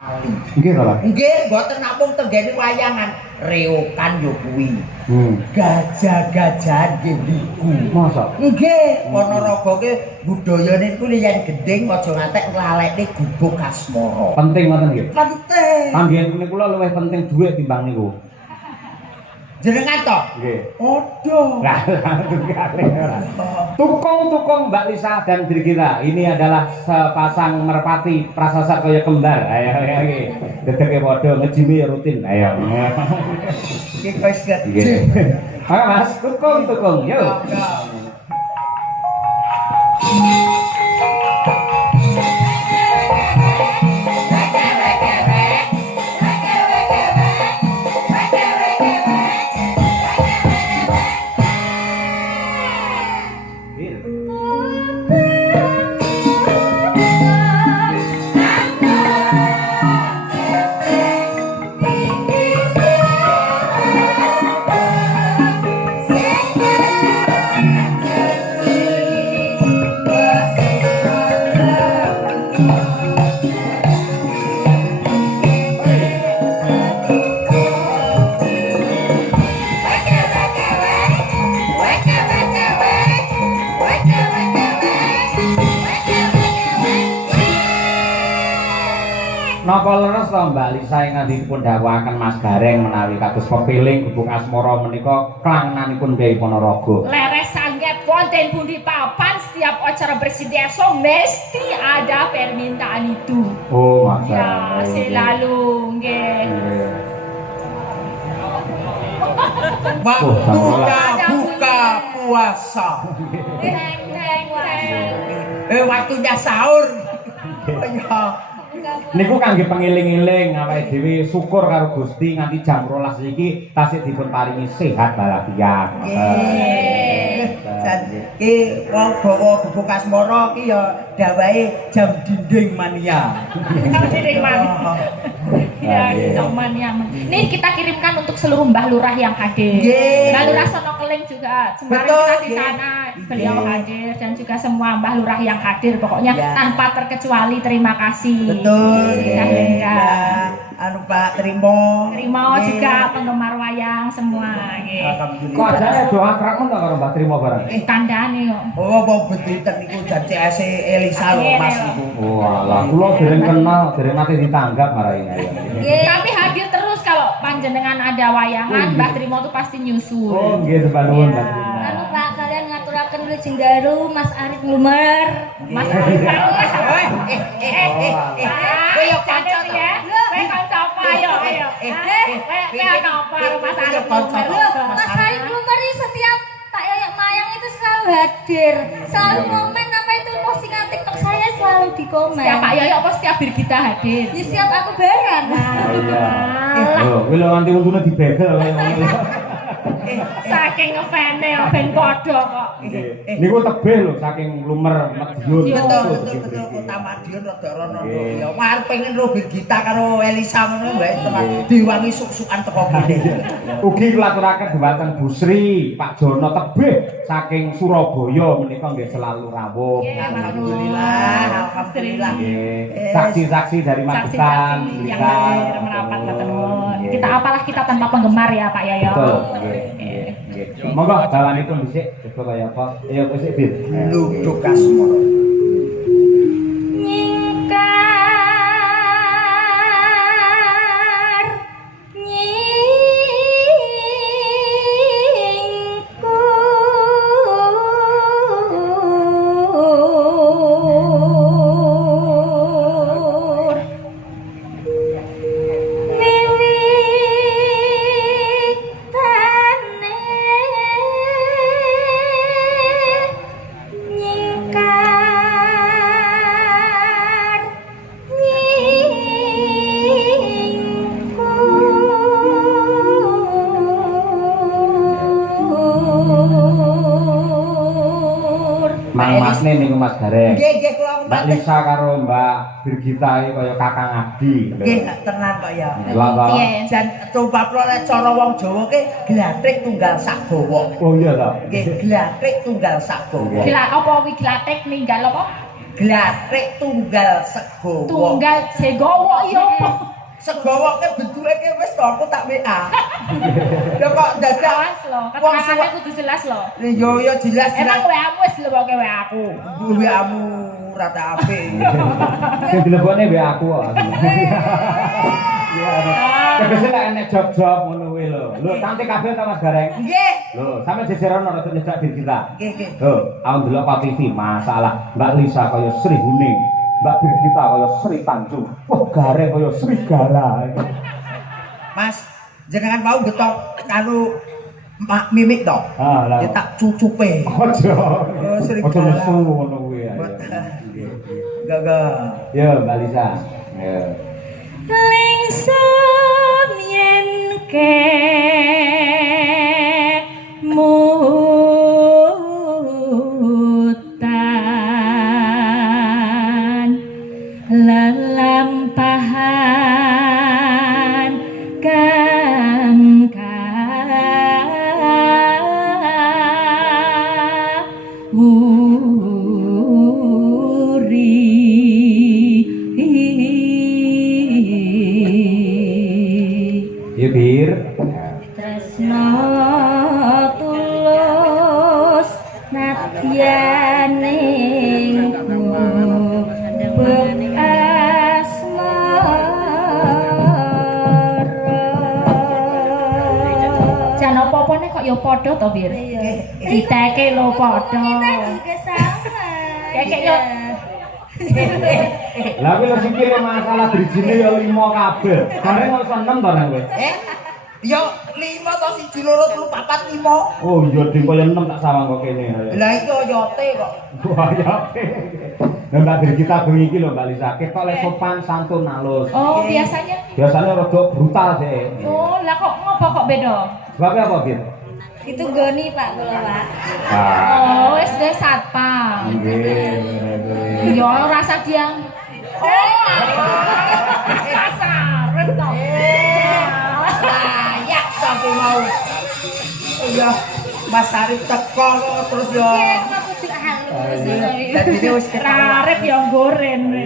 Nggih to, Pak. Nggih, mboten namung tenggene wayangan, reokan yo kuwi. Gajah-gajahan nggih niku. Masa? Nggih, Ponorogo ki budayane kuwi yen gending aja ngantek nglalekne gubuk asmara. Penting ngoten nggih. Penting. Panggen kula luwih penting dhuwit timbang niku. Jenengan to? Nggih. Odo. Lah, tukung-tukung Mbak Lisa dan Brigita. Ini adalah sepasang merpati prasasat kaya kembar. Ayo nggih. Dedeke padha ngejimi rutin. Ayo. Iki wis gede. Nggih. Ayo Mas, tukung-tukung. Yo. Napa leres to Mbak Lisa ingkang dipun dawuhaken Mas Gareng menawi kados pepiling gubuk asmara menika klangenanipun Kyai Ponorogo. Leres sanget wonten pundi papan setiap acara bersidesa mesti ada permintaan itu. Oh, masa. Ya, selalu nggih. Waktunya buka puasa. Waktunya sahur. Ya. Niku kangge pengiling-iling awake dhewe syukur karo Gusti nganti jam 12 iki tasih dipun paringi sehat walafiat. Nggih. Iki wong bawa gubuk asmara iki ya dawahe jam dinding mania. Jam dinding mania. Ya, jam mania. Nih kita kirimkan untuk seluruh Mbah Lurah yang hadir. Mbah Lurah Sono Keling juga kemarin kita di sana beliau hadir dan juga semua Mbah Lurah yang hadir pokoknya tanpa terkecuali terima kasih. Betul. Anu Pak Trimo juga penggemar wayang semua nggih. Alhamdulillah. Kok ajane doa krakmen to karo Mbak Trimo barang? Kandhane kok. Oh, wong bediten niku jan CS Elisa lho Mas niku. Oh, alah kula dereng kenal, dereng nate ditanggap marai. Tapi hadir terus kalau panjenengan ada wayangan, Mbah Trimo tuh pasti nyusul. Oh, nggih sembah nuwun Mbak Trimo. Anu Pak, kalian ngaturaken Wilujeng Daru, Mas Arif Lumer. Mas Arif Koyo kanca ya. Kowe kanca apa ayo ayo. Kowe apa Mas Arif Lumer? Mas Arif Lumer ini setiap tak Yayak Mayang itu selalu hadir, selalu komen apa itu postingan TikTok saya selalu di komen. Setiap Pak Yoyo apa setiap Brigita hadir? Ya setiap aku bareng. Oh, kuwi lho nganti untune dibegel kaya ngono. Saking ngefane ben padha kok. Niku tebih lho saking Lumer Madiun. Betul Kota Madiun rada rono ya. Arep pengen ro Brigita karo Elisa ngono wae diwangi suk-sukan teko kene. Ugi kulaturaken dhumateng Busri, Pak Jono tebih saking Surabaya menika nggih selalu rawuh. Alhamdulillah. Saksi-saksi dari Magetan, yang hadir merapat matur nuwun. Kita apalah kita tanpa penggemar ya Pak Yoyo. Betul. Nggih. Monggo dalanipun dhisik coba kaya apa? Ya wis Bir. Luduk asmara. Masne niku Mas Gareng. Nggih kula Mbak Lisa karo Mbak Brigita iki kaya kakang Abdi. Nggih tenan kok ya. Lah Jan coba lek cara wong Jawa ki glathrik tunggal sak bawa. Oh iya ta. Nggih glathrik tunggal sak bawa. Gila apa wi glatek ninggal apa? Glatrik tunggal segowo. Tunggal segowo iya apa? Segowo ke bentuke ki wis to aku tak WA. Ya kok dadak Jelas loh, keterangannya kudu jelas loh. yo jelas. Emang WA-mu wis leboke WA aku. WA-mu rada apik. Sing dilebokne wae aku kok. Ya. Tegese lek enek job-job ngono kuwi lho. Lho cantik kabeh ta Mas Gareng? Nggih. Lho, sampe jejeran ora nyedak diri kita. Nggih. Lho, aku ndelok Pak TV masalah Mbak Lisa kaya Sri Huning, Mbak Birgita kaya Sri Tanjung, wah Gareng kaya Sri Gala. Mas, jenengan mau getok karo mimik to. Ah, lah. Ya tak cucupe. Ojo. Sri Ojo Gala. nesu ngono kuwi ya. Gaga. Yo, Mbak Lisa. Yo. Lingsem yen kemutan lelampahan kang Bir. Tresno tulus nadyaning bek asmara. jan apa-apa nek kok ya padha to, Bir? Diteke lho padha. Kita juga sama. Kayak yo Lah kuwi lho sikile masalah drijine ya 5 kabeh. Gareng kok iso 6 to nang kowe. Yo 5 to 1 2 3 4 5. Oh iya ding kaya 6 tak sawang kok kene. Lah iki oyote kok. Wah ya. Nah Mbak Birgita bengi iki lho Mbak Lisa, ketok lek sopan santun halus. Oh, biasanya. Biasanya rada brutal sih. Oh, lah kok ngopo kok beda? Sebabnya apa, Bir? Itu goni Pak kula Pak. Oh, wis de satpam. Nggih. Yo rasa dia. Oh, kasar to. Layak sampe mau. Iya, Mas Arif teko kok terus yo. Dadi wis Arep yo goren.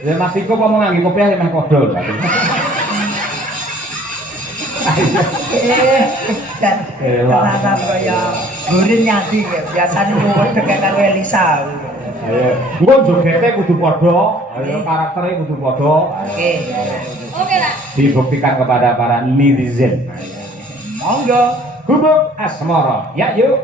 Ya Mas Iko apa mau nganggo kopiah meh padha. Dan karena kaya gurin nyati biasanya mau dekat karo Elisa. Ayo, engko jogete kudu padha, ayo karaktere kudu padha. Oke. Oke Pak. Dibuktikan kepada para netizen. Monggo. Gubuk asmara. Ya yuk.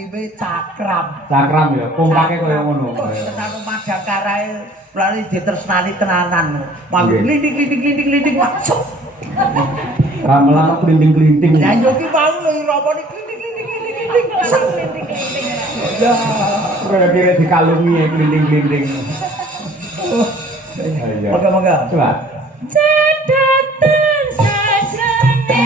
kliwe cakram. Cakram ya, kompake kaya ngono. Tenan Madangkarae lali ditresnani tenanan. Mangke glinding masuk. Gamelan klinting-klinting. Lah yo ki mau lho rapane glinding. Ya, kira-kira dikalungi ya klinting-klinting. Moga-moga. Coba. Cedatan sajane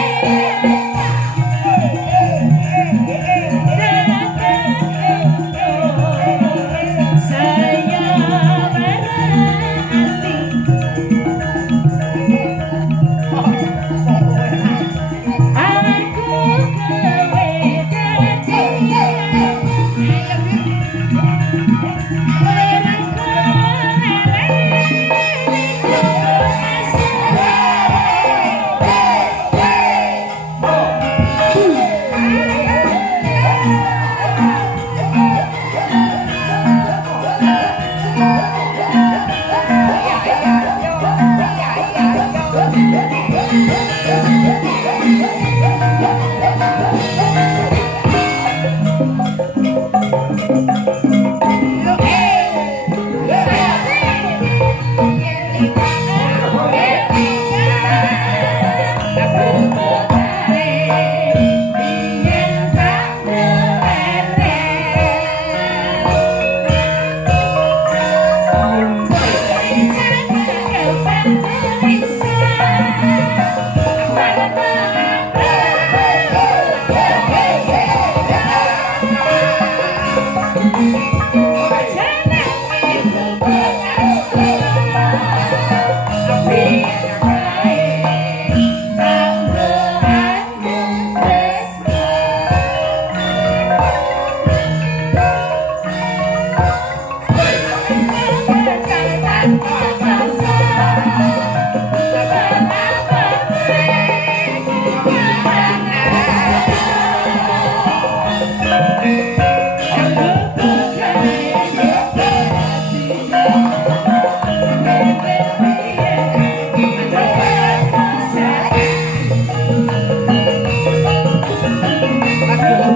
saya berhati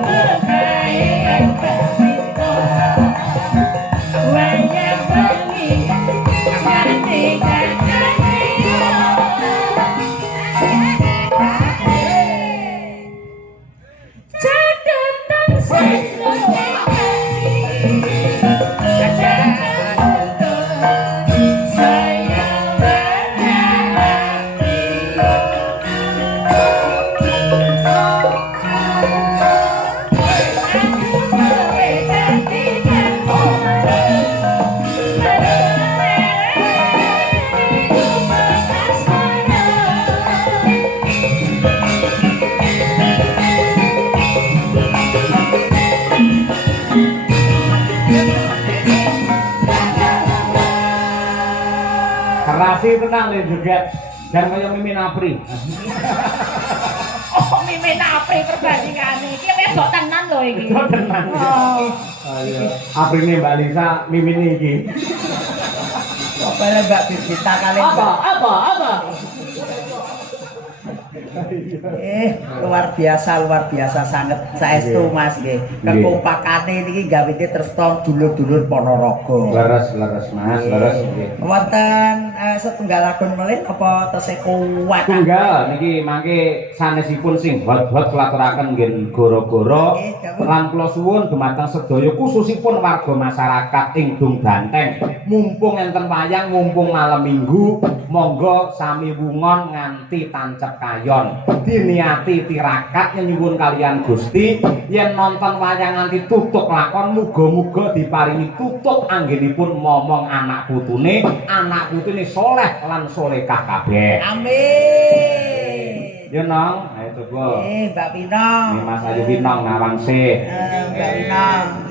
aku Kerasi tenang nih juga. Dan kaya Mimin Apri. Oh, Mimin Apri perbandingannya. Ini wedok tenan lho iki. Wedok tenan. Oh. Ayo. Apri ini Mbak Lisa, Mimin iki. Apa ya Mbak Birgita kali? Apa? Luar biasa sangat saestu Mas nggih. Kekompakane niki gawene tresna dulur-dulur Ponorogo. Leres Mas, leres nggih. Wonten setunggal lagun melih apa tesih kuat? Tunggal niki mangke sanesipun sing hot-hot klaturaken nggih goro-goro lan kula suwun dumateng sedaya khususipun warga masyarakat ing Dung Banteng. Mumpung enten wayang, mumpung malam Minggu, monggo sami wungon nganti tancep kayon. Diniati tirakat nyuwun kalian Gusti yen nonton wayang nganti tutuk lakon muga-muga diparingi tutuk anggenipun momong anak putune soleh lan solehah kabeh. Amin. Yo nong, ayo coba. Mbak Pinong. Mas Ayu Pinong nawangse. Mbak Pinong.